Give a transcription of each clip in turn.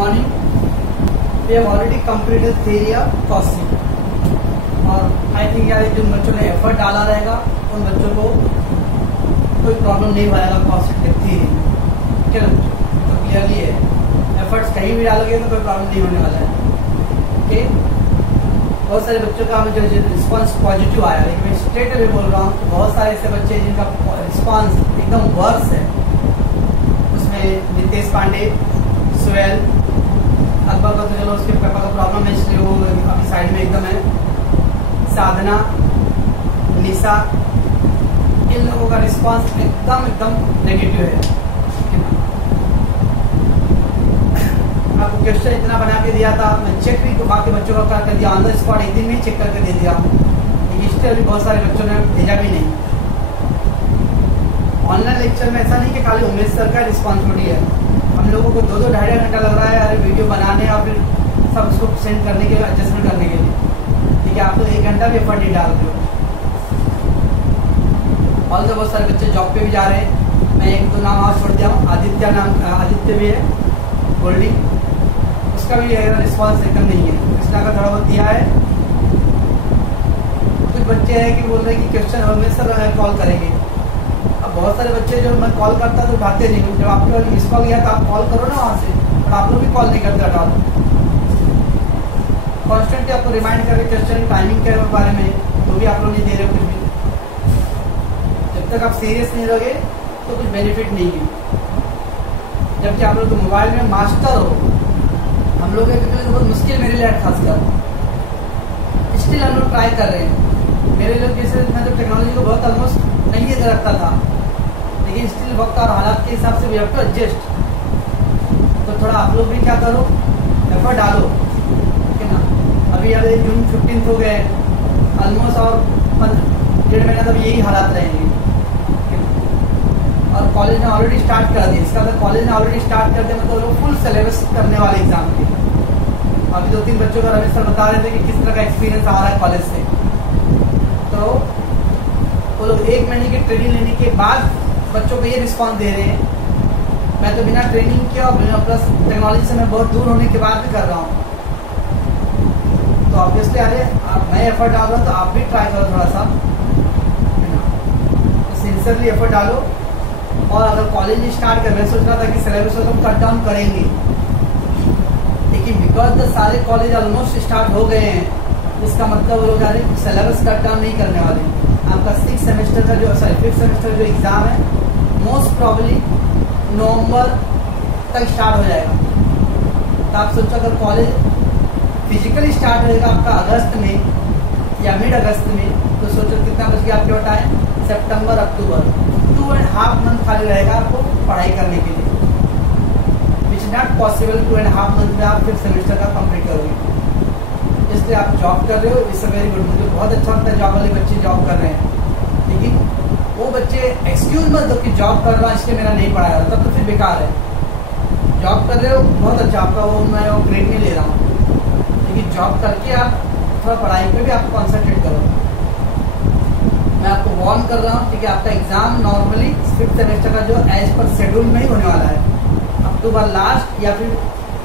morning. We have already completed theory of costing और I think यार जिन बच्चों ने एफर्ट डाला रहेगा उन बच्चों को कोई प्रॉब्लम नहीं आएगा कॉस्टिंग की थ्योरी में। क्या तो क्लियरली है, एफर्ट्स कहीं भी डालोगे तो कोई प्रॉब्लम नहीं होने वाला है। ओके, बहुत सारे बच्चों का हमें जो रिस्पॉन्स पॉजिटिव आया, लेकिन मैं स्ट्रेट अवे बोल रहा हूँ बहुत सारे ऐसे बच्चे जिनका रिस्पॉन्स एकदम वर्स है। उसमें नितेश पांडे, सुहेल, अकबर का तो चलो उसके पापा का प्रॉब्लम है इसलिए वो अभी साइड में एकदम है, साधना, निशा, इन लोगों का रिस्पांस एकदम नेगेटिव है। आपको क्वेश्चन इतना बना के दिया था, मैं चेक भी बाकी बच्चों का कर दिया, ऑन द स्पॉट एक दिन में चेक करके दे दिया, रजिस्टर भी बहुत सारे बच्चों ने भेजा भी नहीं। ऑनलाइन लेक्चर में ऐसा नहीं कि खाली उमेश सर का रिस्पॉन्सिबिलिटी है, हम लोगों को 2-2 ढाई घंटा लग रहा है अरे वीडियो बनाने और फिर सब उसको सेंड करने के लिए, एडजस्टमेंट करने के लिए। ठीक है, आप तो 1 घंटा भी एफर्ट नहीं डालते हो। और तो बहुत सारे बच्चे जॉब पे भी जा रहे हैं, मैं 1-2 नाम और छोड़ दिया हूँ, आदित्य भी है, गोल्डी, उसका भी रिस्पॉन्स एकदम नहीं है, कृष्णा का थोड़ा बहुत दिया है। कुछ बच्चे हैं कि बोल रहे हैं कि क्वेश्चन हमें सर कॉल करेंगे। अब बहुत सारे बच्चे जो मैं कॉल करता तो उठाते नहीं हूँ, जब आपके पास मिस कॉल गया तो आप कॉल करो ना वहाँ से, और आप लोग भी कॉल नहीं करते, हटा दो। कॉन्स्टेंटली आपको रिमाइंड करके क्वेश्चन टाइमिंग के बारे में तो भी आप लोग नहीं दे रहे हो कुछ भी। जब तक आप सीरियस नहीं रहोगे तो कुछ बेनिफिट नहीं है। जबकि आप लोग मोबाइल में मास्टर हो, हम लोग बहुत मुश्किल मेरे लिए खासकर, स्टिल हम लोग ट्राई कर रहे हैं। मेरे लोग जैसे मैं तो टेक्नोलॉजी को बहुत ऑलमोस्ट नहीं रखता था, लेकिन स्टिल वक्त और हालात के हिसाब से वी हैव टू एडजस्ट। तो थोड़ा आप लोग भी क्या करो, एफर्ट डालो, ठीक है ना। अभी यार जून 15 हो गए ऑलमोस्ट, और 1.5 महीना तक यही हालात रहेंगे। और कॉलेज ने ऑलरेडी स्टार्ट कर दिया, इसका अगर कॉलेज ने ऑलरेडी स्टार्ट कर दिया मतलब लोग फुल सिलेबस करने वाले एग्जाम के। अभी 2-3 बच्चों का रमेश सर बता रहे थे कि किस तरह का एक्सपीरियंस आ रहा है कॉलेज से। तो वो लोग 1 महीने की ट्रेनिंग लेने के बाद बच्चों को ये रिस्पॉन्स दे रहे हैं। मैं तो बिना ट्रेनिंग किया और प्लस टेक्नोलॉजी से मैं बहुत दूर होने के बाद भी कर रहा हूँ। तो ऑब्वियसली अरे मैं एफर्ट डाल रहा हूँ तो आप भी ट्राई करो थोड़ा सा, तो सिंसियरली एफर्ट डालो। और अगर कॉलेज स्टार्ट कर, मैं सोच रहा था कि सिलेबस को हम कट डाउन करेंगे, लेकिन बिकॉज द सारे कॉलेज ऑलमोस्ट स्टार्ट हो गए हैं, इसका मतलब वो लोग सिलेबस कट डाउन नहीं करने वाले। आपका 5th सेमेस्टर का जो 5th सेमेस्टर जो एग्ज़ाम है मोस्ट प्रॉब्ली नवंबर तक स्टार्ट हो जाएगा। तो आप सोचो अगर कॉलेज फिजिकली स्टार्ट होएगा आपका अगस्त में या मिड अगस्त में, तो सोचो कितना बच गया आपके टाइम, सितंबर अक्टूबर, 2.5 मंथ खाली रहेगा आपको पढ़ाई करने के लिए, विच नॉट पॉसिबल 2.5 मंथ में आप 5th सेमेस्टर का कंप्लीट करोगे। इसलिए आप जॉब कर रहे हो, इट्स वेरी गुड, मुझे बहुत अच्छा लगता है जॉब वाले बच्चे जॉब कर रहे हैं। लेकिन वो बच्चे एक्सक्यूज मत दो कि जॉब कर रहा है इसलिए मेरा नहीं पढ़ाया, तब तो फिर बेकार है। जॉब कर रहे हो बहुत अच्छा, आपका वो मैं वो ग्रेड नहीं ले रहा हूँ, लेकिन जॉब करके आप थोड़ा पढ़ाई पे भी आप कॉन्सेंट्रेट करो। मैं आपको वार्न कर रहा हूँ कि आपका एग्जाम नॉर्मली 5th सेमेस्टर का जो एज पर शेड्यूल में ही होने वाला है, अक्टूबर लास्ट या फिर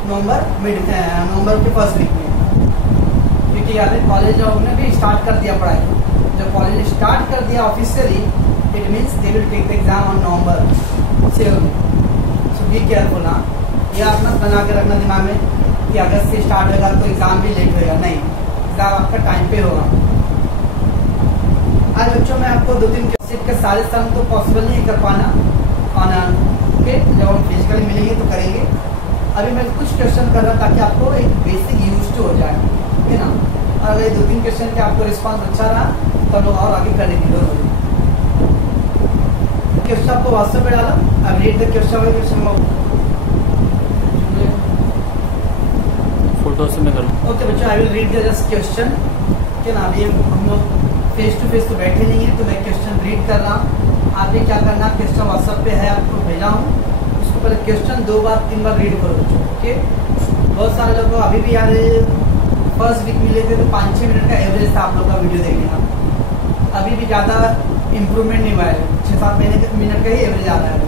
नवंबर के फर्स्ट वीक में, क्योंकि याद है कॉलेज ने भी स्टार्ट कर दिया पढ़ाई। जब कॉलेज ने स्टार्ट कर दिया officially, it means they will take the exam on November 7 में। सो बी केयरफुल ना, यह अपना बना के रखना दिमाग में कि अगस्त से स्टार्ट होगा तो एग्जाम भी लेट होगा, नहीं, एग्जाम आपका टाइम पे होगा। आज बच्चों में आपको 2-3 के सारे सम तो पॉसिबल नहीं कर पाना ऑन, ओके, जब हम फिजिकली मिलेंगे तो करेंगे। अभी मैं कुछ क्वेश्चन कर रहा ताकि आपको एक बेसिक यूज हो जाए, ठीक है ना। और अगर 2-3 क्वेश्चन के आपको रिस्पांस अच्छा रहा तो लोग और आगे करने की जरूरत होगी। क्वेश्चन आपको व्हाट्सएप पे डाला, अब रीड द क्वेश्चन फोटो से मैं करूँ। ओके बच्चों, I will read the just question, ठीक है ना। अभी हम लोग फेस टू फेस तो बैठे नहीं है, तो मैं क्वेश्चन रीड कर रहा हूँ। आपने क्या करना, क्वेश्चन व्हाट्सएप पे है आपको भेजा हूँ, उसको पहले क्वेश्चन 2 बार 3 बार रीड करो बच्चों, ओके। बहुत सारे लोग अभी भी यार फर्स्ट वीक मिले थे तो 5-6 मिनट का एवरेज था आप लोग का वीडियो देखने का, अभी भी ज़्यादा इम्प्रूवमेंट नहीं हुआ है, 6-7 मिनट का ही एवरेज आ रहा है।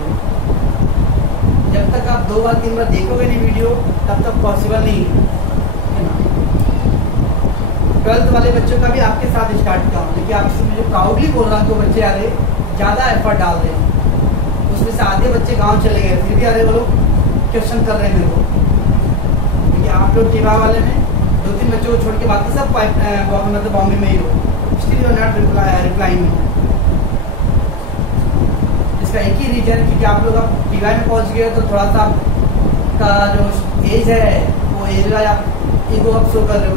जब तक आप 2 बार 3 बार देखोगे नहीं वीडियो तब तक पॉसिबल नहीं है ना। 12th वाले बच्चों का भी आपके साथ स्टार्ट किया हूँ, लेकिन आपसे मुझे प्राउडली बोल रहा हूँ कि बच्चे आ रहे ज़्यादा एफर्ट डाल रहे हैं। उसमें से आधे बच्चे गांव चले गए, फिर भी आ रहे वो लोग क्वेश्चन कर रहे हैं मेरे को। लेकिन आप लोग टीवा वाले में 2-3 बच्चों को छोड़ के बाकी सब मतलब बॉम्बे में ही हो, still you are not replying me. इसका एक ही रीजन है क्योंकि आप लोग अब टीवा में पहुंच गए तो थोड़ा सा आपका जो एज है वो एज वाला आप ईगो अप शो कर रहे हो,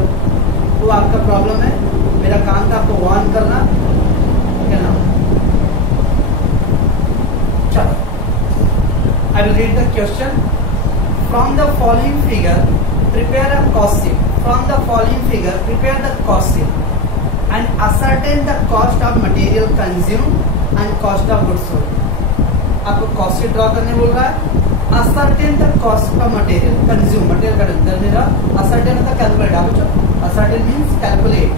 वो आपका प्रॉब्लम है। मेरा काम था आपको वार्न करना, ठीक है ना। चलो, I will read the question. From the following figure prepare a cost sheet. From the following figure prepare the cost sheet and ascertain the cost of material consume and cost of goods sold. आपको cost sheet draw करने बोल रहा है। ascertain the cost of material consume, material का दर्जा ascertain मतलब calculate. आप बच्चों ascertain मीन्स कैलकुलेट,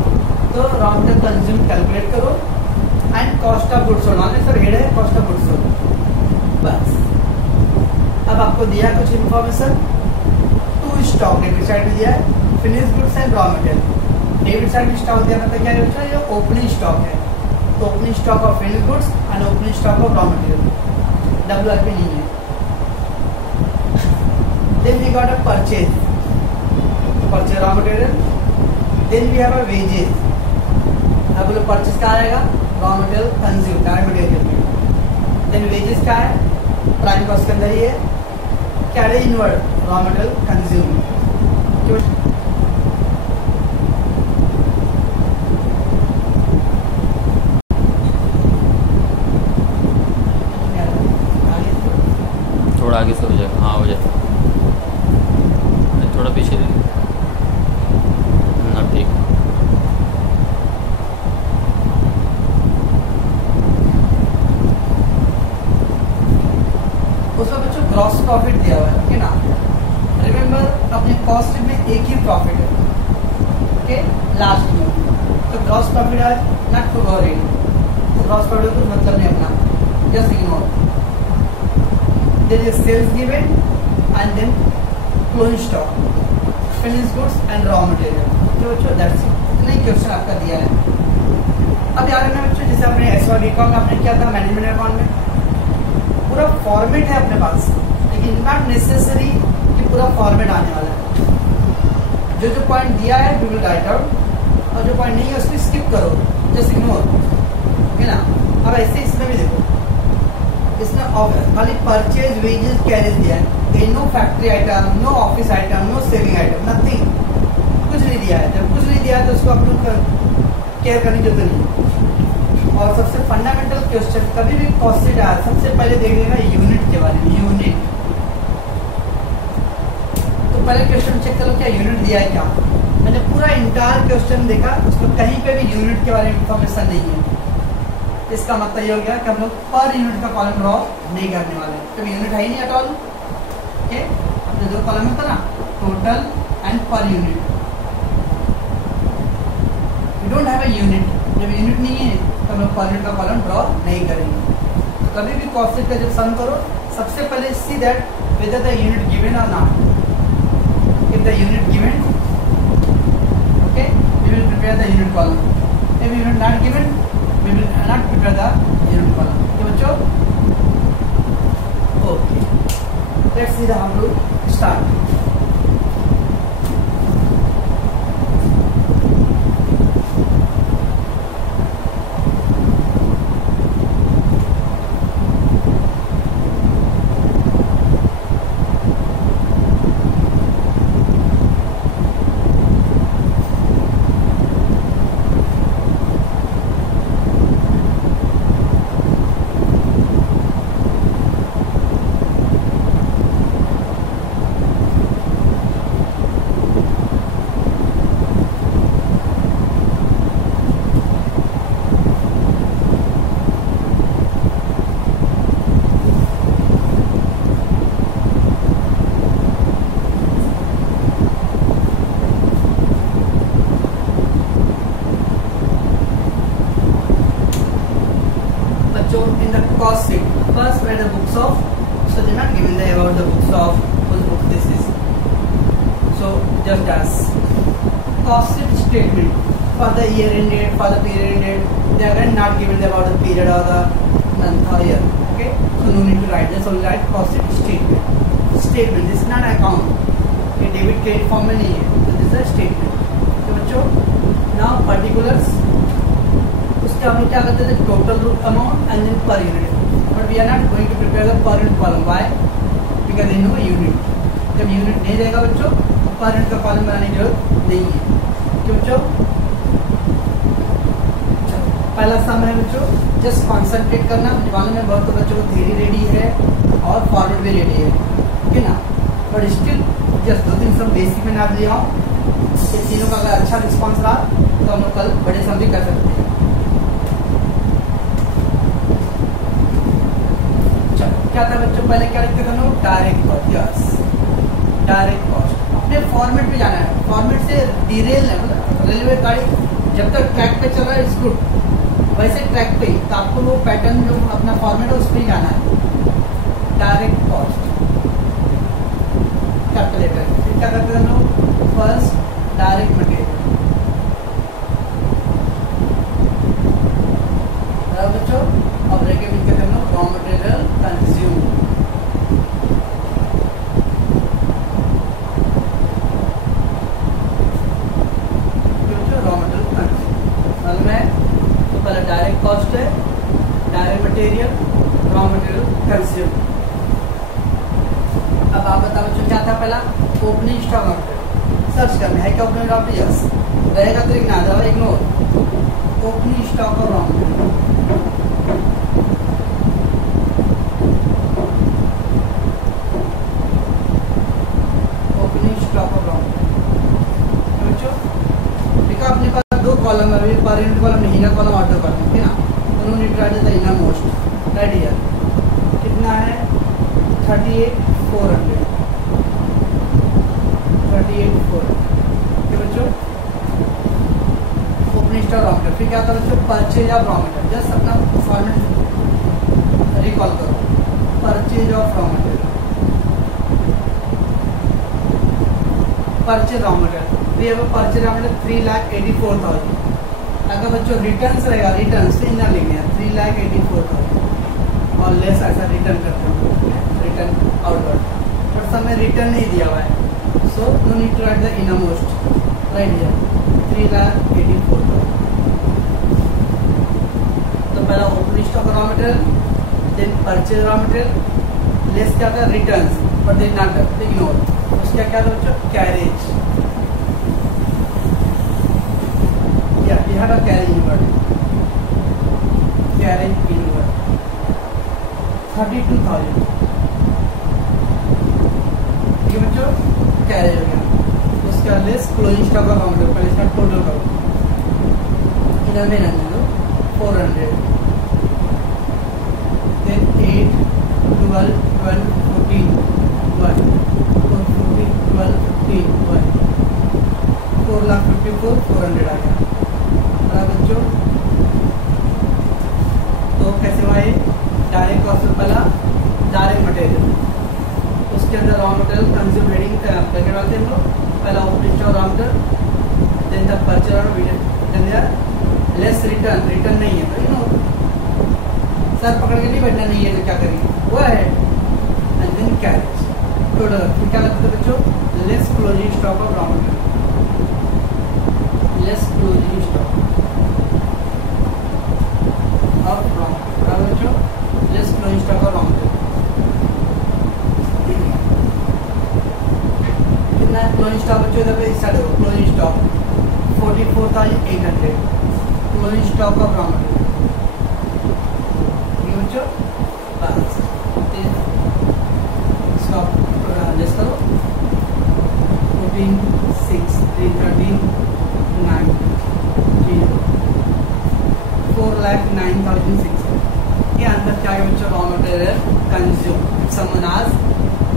तो रॉ मटेरियल कंज्यूम कैलकुलेट करो and cost of goods sold, only sir head है कॉस्ट ऑफ गुड्स सोल्ड बस। अब आपको दिया कुछ इन्फॉर्मेशन, 2 स्टॉक डेबिट साइड में दिया है, finish goods and raw material. Debit side में स्टॉक दिया था क्या है, ये ओपनिंग स्टॉक है, तो opening stock of finish goods and opening stock of raw material, WIP नहीं है। Then we got a purchase raw material, then we have a wages. अब बोलो परचेज क्या आएगा, raw material consume direct material में। Then wages क्या है, prime cost के अंदर ही है, carry inward raw material consume. थोड़ा आगे से हो जाएगा, हाँ हो जाएगा, थोड़ा पीछे ना, ठीक। उसमें बच्चों ग्रॉस प्रॉफिट दिया हुआ है, ओके ना। रिमेंबर अपने कॉस्ट में एक ही प्रॉफिट है, ओके, लास्ट में तो ग्रॉस प्रॉफिट है नॉट टू वरी, तो ग्रॉस प्रॉफिट को मतलब नहीं अपना, just ignore. There is sales given and then closing stock, finish goods and raw material. तो बच्चों दैट्स इट, इतना ही क्वेश्चन आपका दिया है। अब याद रखना बच्चों, जैसे आपने एसवाई अकाउंट आपने किया था मैनेजमेंट अकाउंट में, पूरा फॉर्मेट है अपने पास, लेकिन नॉट नेसेसरी कि पूरा फॉर्मेट आने वाला है। जो जो पॉइंट दिया है वी विल राइट आउट, और जो पॉइंट नहीं है उसको स्किप करो, जस्ट इग्नोर, है ना। अब ऐसे इसमें भी देखो, इसमें खाली परचेज वेजेस कैरेज दिया है, no factory item, no office item, no saving item, nothing, कुछ नहीं दिया है। जब कुछ नहीं दिया है तो उसको आप लोग केयर करने की जरूरत नहीं। और सबसे फंडामेंटल क्वेश्चन कभी भी कॉस्ट शीट आया सबसे पहले देखिएगा यूनिट के बारे में, यूनिट। तो पहले क्वेश्चन चेक करो क्या यूनिट दिया है क्या। मैंने पूरा इंटायर क्वेश्चन देखा, उसमें कहीं पे भी यूनिट के बारे में इंफॉर्मेशन नहीं है। इसका मतलब ये हो गया कि हम लोग पर यूनिट का कॉलम ड्रॉ नहीं करने वाले, तो यूनिट है ही नहीं एट ऑल। ओके, अपने 2 कॉलम होता ना, total and per unit. We don't have a unit, जब यूनिट नहीं है तो हम लोग पर यूनिट का कॉलम ड्रॉ नहीं करेंगे। तो कभी भी कॉस्ट शीट का जब सम करो, सबसे पहले see that whether the unit given or not. If the unit given, okay, we will prepare the unit column. If unit not given, we will not prepare the unit column. Okay बच्चों, okay, let's see the how to start. just as cost sheet statement for the year ended, for the period ended. They are not given about the period or the month or year. Okay, so no need to write this. Only write cost sheet statement. Statement. This is not account. ये debit credit form में नहीं है, तो this is statement. तो बच्चों now particulars, उसके हम क्या करते थे, total amount and then per unit, but we are not going to prepare the per unit column. Why? Because in no unit, जब यूनिट नहीं रहेगा बच्चों पर यूनिट का कॉलम बनाने की जरूरत नहीं है। क्यों बच्चों? पहला सम है बच्चों, जस्ट कॉन्सेंट्रेट करना। मालूम है बहुत तो बच्चों को थ्योरी रेडी है और फॉरवर्ड भी रेडी है, ठीक है ना, but still just 2-3 some basic में नाप लिया हूँ। ये तीनों का अगर अच्छा रिस्पॉन्स रहा तो हम लोग कल बड़े सम भी कर सकते हैं। चलो क्या था बच्चों, पहले क्या लिखते थे हम लोग, direct cost. Yes, direct cost. अपने फॉर्मेट पे जाना है, फॉर्मेट से डिरेल है, मतलब रेलवे गाड़ी जब तक ट्रैक पे चल रहा है इट्स गुड, वैसे ट्रैक पे तो आपको वो पैटर्न जो अपना फॉर्मेट है उस पर ही जाना है। Direct cost calculator. फिर क्या करते हैं हम लोग, फर्स्ट डायरेक्ट मटेरियल। बच्चों अब रेके में कहते हैं हम लोग raw material consume. Raw material consume मालूम है, तो पहले डायरेक्ट कॉस्ट है, direct material, raw material consume. अब आप बताओ बच्चों क्या था पहला, ओपनिंग स्टॉक मटेरियल। सर्च करना है क्या ओपनिंग स्टॉक? यस रहेगा तो एक ना जाओ, इग्नोर ओपनिंग स्टॉक और रॉ मटेरियल। ओपनिंग स्टॉक और रॉ मटेरियल बच्चों, देखो अपने पास दो कॉलम है, पर यूनिट कॉलम नहीं ना, कॉलम ऑटो कॉलम, ठीक है ना, दोनों unit right the inner most right here. कितना है, 38,400 बच्चों। Opening stock raw material. फिर क्या था बच्चों, purchase of raw material. Just अपना फॉर्मेट रिकॉल करो, purchase of raw material, purchase raw material. ये परचेज रॉ मटेरियल 3,84,000। अगर बच्चों रिटर्न्स रहेगा, रिटर्न्स से इधर लिखना है 3,84,000 और लेस ऐसा रिटर्न करते हैं, रिटर्न आउटवर्ड, बट समय रिटर्न नहीं दिया हुआ है, so no need to write the innermost write here 3,84,000। तो पहला opening stock raw material, then purchase raw material, less क्या था, returns, but then not ignore. उसका क्या था बच्चों, कैरेज, या यह था कैरेज इनवर्ड, कैरेज इनवर्ड 32,000 बच्चों, कैरेज हो गया। उसका लेस क्लोजिंग स्टॉक का काउंट करो, पहले इसका टोटल करो, इधर में रहने दो 400, देन 8, 12, 12, 14, 1, 14, 12, 15, 1, 4,54,400 आ गया। बच्चों तो कैसे हुआ ये, डायरेक्ट कॉस्ट पहला डायरेक्ट मटेरियल, उसके अंदर raw material consume heading packet वाले हम लोग, पहला opening stock raw material, then the purchase और देन लेस रिटर्न, रिटर्न नहीं है तो नो सर पकड़ के नहीं बैठना, नहीं है तो क्या करेंगे, वो है एंड देन कैरेज टोटल। फिर क्या लगता है बच्चों, less closing stock of raw material, less closing stock of raw material बच्चों, less closing stock of raw material. कितना क्लोजिंग स्टॉक बच्चों, इधर पे स्टार्ट हो, closing stock 44,800 closing stock of raw material बच्चों। बस स्टॉक एडजस्ट करो, 14, 6, 313, 9, 4,09,600। ये आंसर क्या है बच्चों, raw material consume. Someone asked,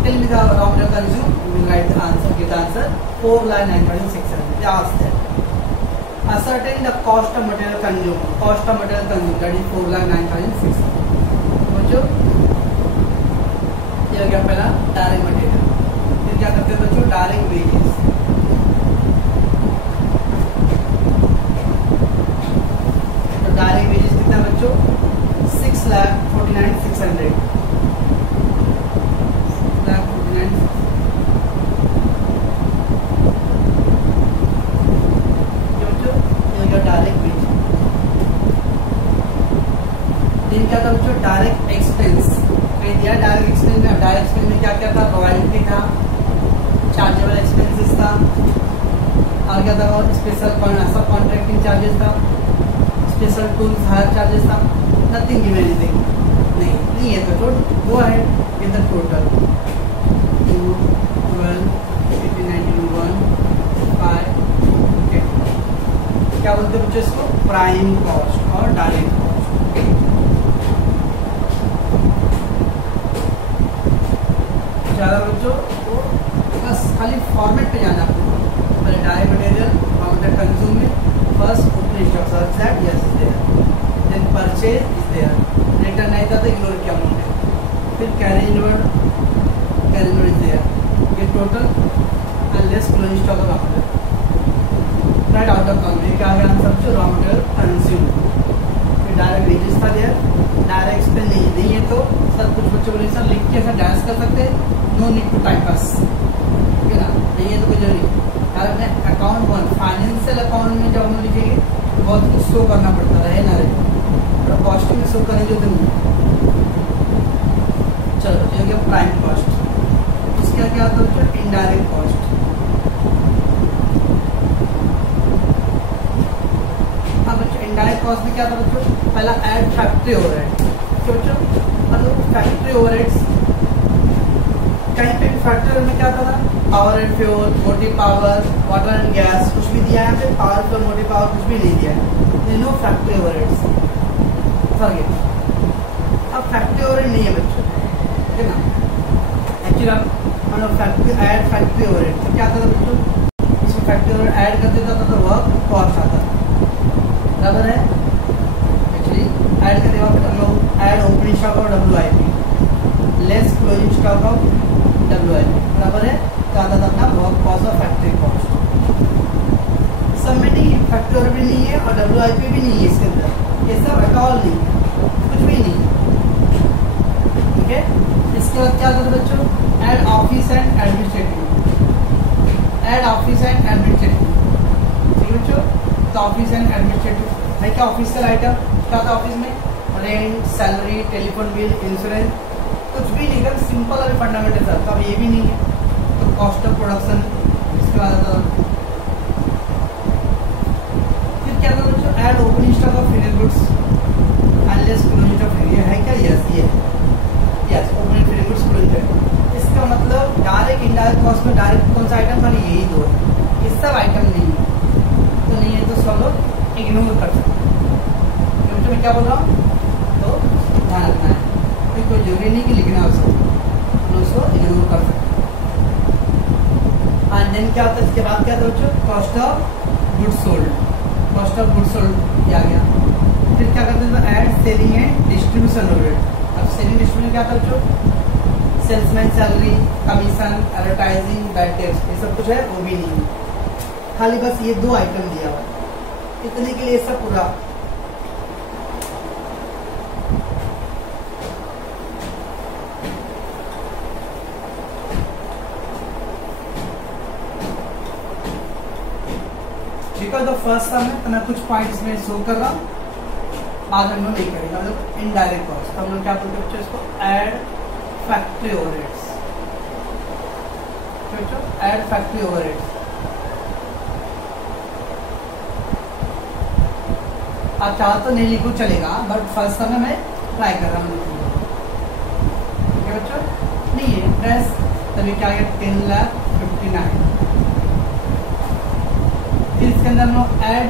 tell me the raw material consumed, we will write the answer, give the answer 4,09,600. They asked that. Ascertain the cost of material consumed. Cost of material consumed, that is 4,09,600. बच्चों ये हो गया पहला direct material. फिर क्या करते हैं बच्चों, डायरेक्ट वेजेस। डायरेक्ट एक्सपेंस में क्या क्या था? रॉयल्टी था, चार्जेबल एक्सपेंसेस था, और क्या था? और स्पेशल सब कॉन्ट्रैक्टिंग चार्जेस था, स्पेशल टूल्स हायर चार्जेस था। नथिंग गिवन एनीथिंग, नहीं है तो वो है इन द टोटल 2 12 18 19 1 5 10। क्या बोलते हैं बच्चों इसको? प्राइम कॉस्ट और डायरेक्ट कॉस्ट। ज़्यादा बच्चों तो बस खाली फॉर्मेट पे जाना आपको। पहले direct material raw material consume में first opening stock search that yes is there, then purchase is there, return नहीं था तो इग्नोर किया हमने, फिर कैरी इनवर्ड इज देयर, ये total and less closing stock of raw material right out of column. ये क्या आ गया आंसर जो रॉ मटेरियल कंज्यूम। फिर डायरेक्ट वेजेस था देयर, डायरेक्ट एक्सपेंस नहीं है तो सर कुछ बच्चों को सर लिख के ऐसा डांस कर सकते हैं, नो नीड टू टाइप पास, ठीक है ना? नहीं है तो कोई जरूरी अपने अकाउंट 1 फाइनेंशियल अकाउंट में जब हम लिखेंगे तो बहुत कुछ शो करना पड़ता रहे ना रहे, तो कॉस्टिंग में शो करने जो दिन। चलो ये हो गया प्राइम कॉस्ट। इसका क्या होता है? Indirect cost. अब बच्चों इनडायरेक्ट कॉस्ट में क्या था बच्चों? पहला ऐड फैक्ट्री ओवरहेड। बच्चों मतलब फैक्ट्री ओवरहेड्स कहीं पे भी फैक्ट्री में क्या था? Power and fuel, motive power, water and gas, कुछ भी दिया है यहाँ पे? पावर फ्यूल, मोटिव पावर कुछ भी नहीं दिया है। No factory overheads. अब फैक्ट्री ओवरहेड नहीं है बच्चों, ठीक है ना? एक्चुअली हम लोग फैक्ट्री ऐड फैक्ट्री ओवरहेड तो क्या था बच्चों? इसमें फैक्ट्री ओवरहेड ऐड कर देता था तो वर्क कॉस्ट आता था, बराबर है? एक्चुअली ऐड करने वक्त हम लोग ऐड ओपनिंग स्टॉक और WIP less closing stock of WIP, बराबर है? तो आता था अपना वर्क कॉस्ट और फैक्ट्री कॉस्ट। सब में नहीं, फैक्ट्री ओवरहेड भी नहीं है और WIP भी नहीं है इसके अंदर, ये सब अटॉल नहीं है, कुछ भी नहीं, ठीक है? इसके बाद क्या था बच्चों? Add office and administrative, add office and administrative, ठीक है बच्चों? तो ऑफिस एंड एडमिनिस्ट्रेटिव है क्या? ऑफिशियल आइटम क्या था ऑफिस में? Rent, salary, telephone bill, insurance, कुछ भी नहीं कर, सिंपल और फंडामेंटल था। तो अब ये भी नहीं है तो कॉस्ट ऑफ प्रोडक्शन इसके बाद आता। फिर क्या था बच्चों? Add opening stock of finished goods and less closing stock. ये है क्या? यस ये yes opening finished goods closing. इसका मतलब डायरेक्ट इंडायरेक्ट कॉस्ट में डायरेक्ट कौन सा आइटम? खाली यही दो है, ये सब आइटम नहीं है। तो नहीं है तो सब लोग इग्नोर कर सकते हैं। मैं क्या बोल रहा हूँ तो ध्यान रखना है, कोई जरूरी नहीं कि लिखना हो सकता, उसको इग्नोर कर सकते। एंड देन क्या होता है इसके बाद? क्या था बच्चों? Cost of goods sold, cost of goods sold आ गया। फिर क्या करते थे? Add selling and distribution overhead. अब सेलिंग डिस्ट्रीब्यूशन क्या था बच्चों? Salesman salary, commission, advertising, bad debts, ये सब कुछ है वो भी नहीं है, खाली बस ये दो आइटम दिया हुआ, इतने के लिए सब पूरा। तो फर्स्ट सम है तो मैं कुछ पॉइंट्स में शो कर रहा हूँ, बाद हम लोग नहीं करेंगे। मतलब इनडायरेक्ट कॉस्ट तो हम लोग क्या बोलते हैं बच्चों? इसको add factory overheads, add factory overheads. आप चाहो तो नहीं लिखो चलेगा, बट फर्स्ट समय मैं ट्राई कर रहा हूँ। ठीक है बच्चों? नहीं है प्रेस तभी क्या गया? 10,59,000। फिर इसके अंदर हम लोग add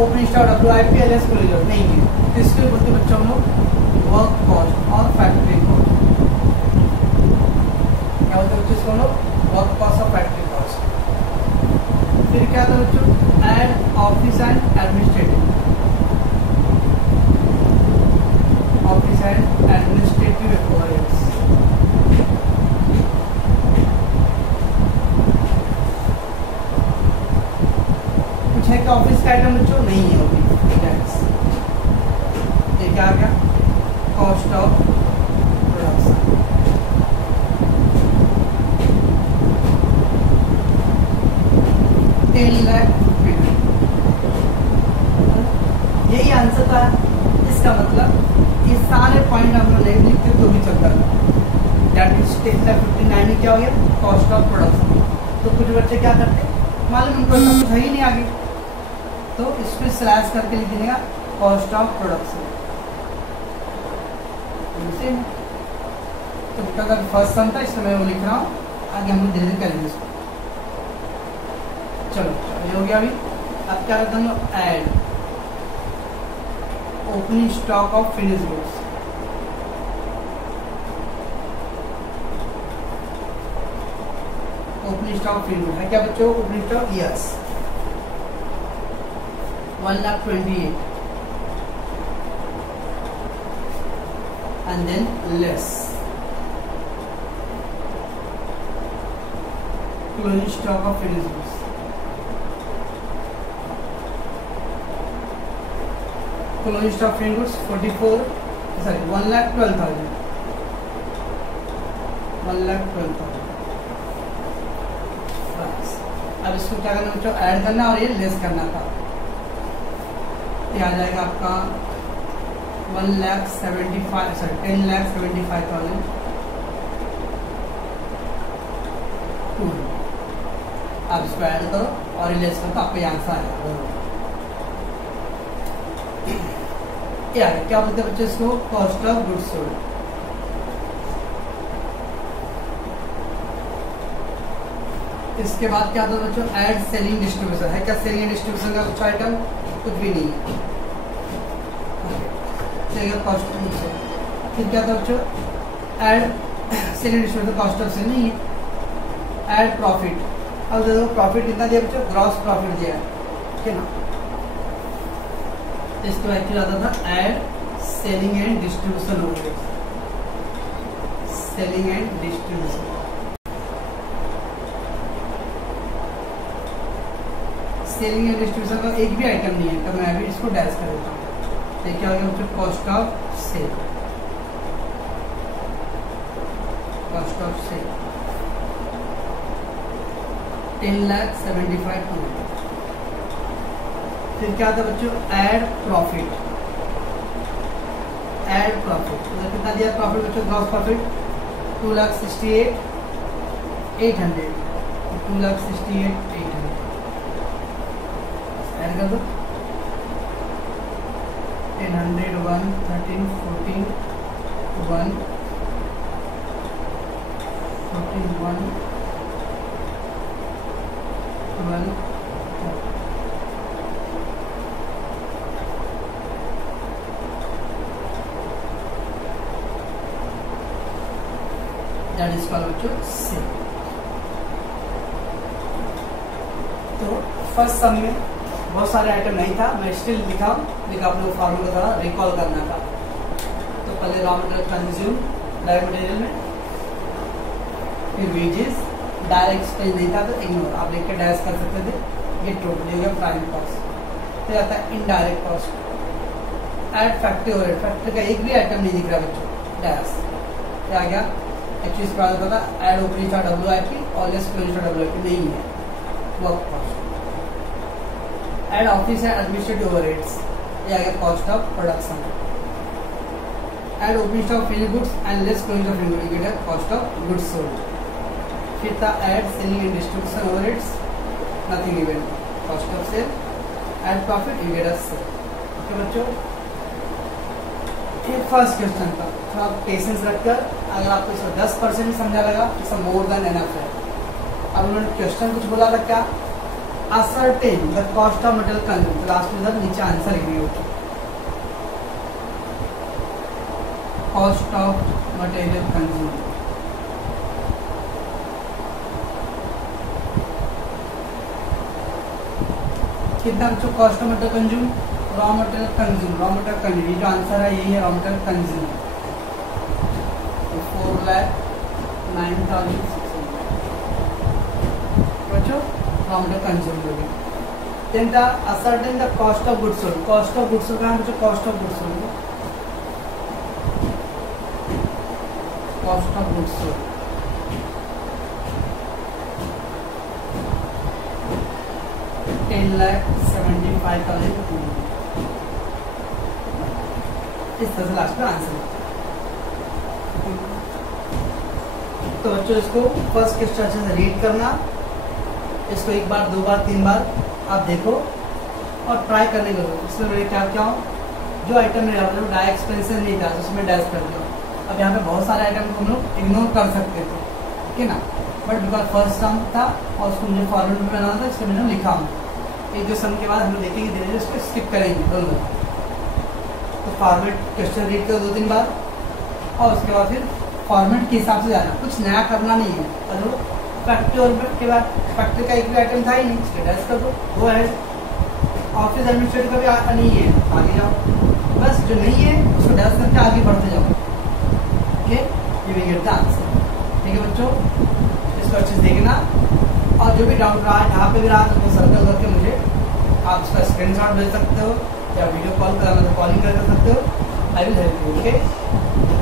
opening stock WIP less closure नहीं है, तो इसके बोलते बच्चों हम लोग वर्क कॉस्ट और फैक्ट्री कॉस्ट। क्या बोलते बच्चों इसको हम लोग? वर्क कॉस्ट और फैक्ट्री कॉस्ट। फिर क्या था बच्चों? Add office and administrative, office and administrative overheads. कुछ है कि ऑफिस का आइटम बच्चों? नहीं है ऑफिस। ये क्या आ गया? कॉस्ट ऑफ 59 क्या हो गया कॉस्ट ऑफ प्रोडक्शन। तो कुछ बच्चे क्या करते मालूम उनको सब कुछ है ही नहीं आगे, तो इसको स्लैश करके लिख देगा कॉस्ट ऑफ प्रोडक्शन। तो बेटा का फर्स्ट सम था इसलिए मैं वो लिख रहा हूँ, आगे हम लोग धीरे धीरे करेंगे इसको। चलो ये हो गया। अभी अब क्या करते हैं add opening stock of finish goods. Opening stock finish good है क्या बच्चों? Opening stock yes 1,28,000 and then less closing stock of finished goods. Closing stock finished goods 1,12,000 अब इसको क्या करना बच्चों? ऐड करना और ये लेस करना था। ये आ जाएगा आपका 10,75,000। आप इसको ऐड करो और लेस करो तो आपका आंसर आएगा। क्या है क्या बोलते हैं बच्चे इसको? Cost of goods sold. इसके बाद क्या होता है बच्चों? ऐड सेलिंग डिस्ट्रीब्यूशन है क्या? सेलिंग एंड डिस्ट्रीब्यूशन का कुछ आइटम कुछ भी नहीं है। Cost of goods sold. फिर क्या था बच्चों? Add selling distribution cost of sale नहीं है। Add profit. अब देखो प्रॉफिट कितना दिया बच्चों? ग्रॉस प्रॉफिट दिया है, ठीक है ना। इसको एक्चुअली आता था add selling and distribution overhead. Selling and distribution selling and distribution का एक भी आइटम नहीं है, तो मैं अभी इसको डैश कर देता हूँ। तो क्या हो गया बच्चों? Cost of sale. Cost of sale 10,75,000। फिर क्या था बच्चों? Add profit. ऐड प्रॉफिट तो कितना दिया प्रॉफिट बच्चों? Gross profit 2,68,800। 2,68,800 ऐड कर दो। 10, 1, 13, 14, 1, 14, 1, 12, that is called बच्चों सेल। तो फर्स्ट सम में बहुत सारे आइटम नहीं था, मैं स्टिल लिखा हूँ, लेकिन आप लोग फॉर्मूला का रिकॉल करना था। तो पहले raw material consume direct material में, फिर वेजेस डायरेक्ट एक्सपेंस नहीं था तो इग्नोर, आप लिख के डैश कर सकते थे। ये टोटल हो गया प्राइम कॉस्ट। फिर आता है indirect cost. Add factory overhead. Factory का एक भी आइटम नहीं दिख रहा बच्चों, डैश। क्या आ गया? एक्चुअली इसके बाद पता ऐड ओपनिंग स्टॉक WIP और लेस क्लोजिंग स्टॉक WIP नहीं है। Work cost. Add office and administrative overheads, ये आ गया cost of production. Add opening stock finished goods and less closing stock finished goods, ये गया कॉस्ट ऑफ गुड्स सोल्ड। फिर था add selling and distribution overheads, nothing even, cost of sale. Add profit, you get a sale. Okay बच्चों, ये first question था। थोड़ा patience रखकर अगर आपको इसको 10% ही समझा लगा तो मोर देन एनफ है। अब उन्होंने क्वेश्चन कुछ बोला था क्या? Ascertain the cost of material consume. तो लास्ट में नीचे आंसर लिखनी होगी। कॉस्ट ऑफ मटेरियल कंज्यूम कितना बच्चों? Cost of material consume, raw material consume, raw material consume, ये जो आंसर है यही है रॉ मटेरियल कंज्यूम। तो 4,09,600 बच्चों रॉ मटेरियल कंज्यूम हो गया। Then the ascertain the cost of goods sold. Cost of goods sold का बच्चों cost of goods sold, cost of goods sold $10,75,000। इस तरह से लास्ट में आंसर। तो बच्चों इसको फर्स्ट क्वेश्चन अच्छे से रीड करना, इसको एक बार, दो बार, तीन बार आप देखो और ट्राई करने को। इसमें मेरे क्या क्या हो, जो आइटम मेरे यहाँ पर डाई एक्सपेंसिव नहीं था उसमें डैश कर दो। अब यहाँ पे बहुत सारे आइटम को हम लोग इग्नोर कर सकते थे, ठीक है ना, बट बिकॉज फर्स्ट सम था और उसको मुझे फॉर्मेट में बनाना था, इसको मैंने लिखा हूँ। एक दो सम के बाद हम लोग देखेंगे, धीरे धीरे उसको स्किप करेंगे दोनों। तो फॉर्मेट क्वेश्चन रीड करो दो तीन बार और उसके बाद फिर फॉर्मेट के हिसाब से जाना, कुछ नया करना नहीं है। और फैक्टर के बाद फैक्टर का एक भी आइटम था ही नहीं, इसके डैश कर दो, वो है। ऑफिस एडमिनिस्ट्रेटर का भी नहीं है, आगे जाओ, बस जो नहीं है उसको डैश करके आगे बढ़ते जाओ। ओके, ये भी गेट द आंसर। ठीक है बच्चों, इसको अच्छे से देखना और जो भी डाउट रहा है जहाँ पे भी रहा तो उसको सर्कल करके मुझे आप उसका स्क्रीनशॉट भेज सकते हो या वीडियो कॉल कराना तो कॉलिंग कर सकते हो। I will help you. Okay.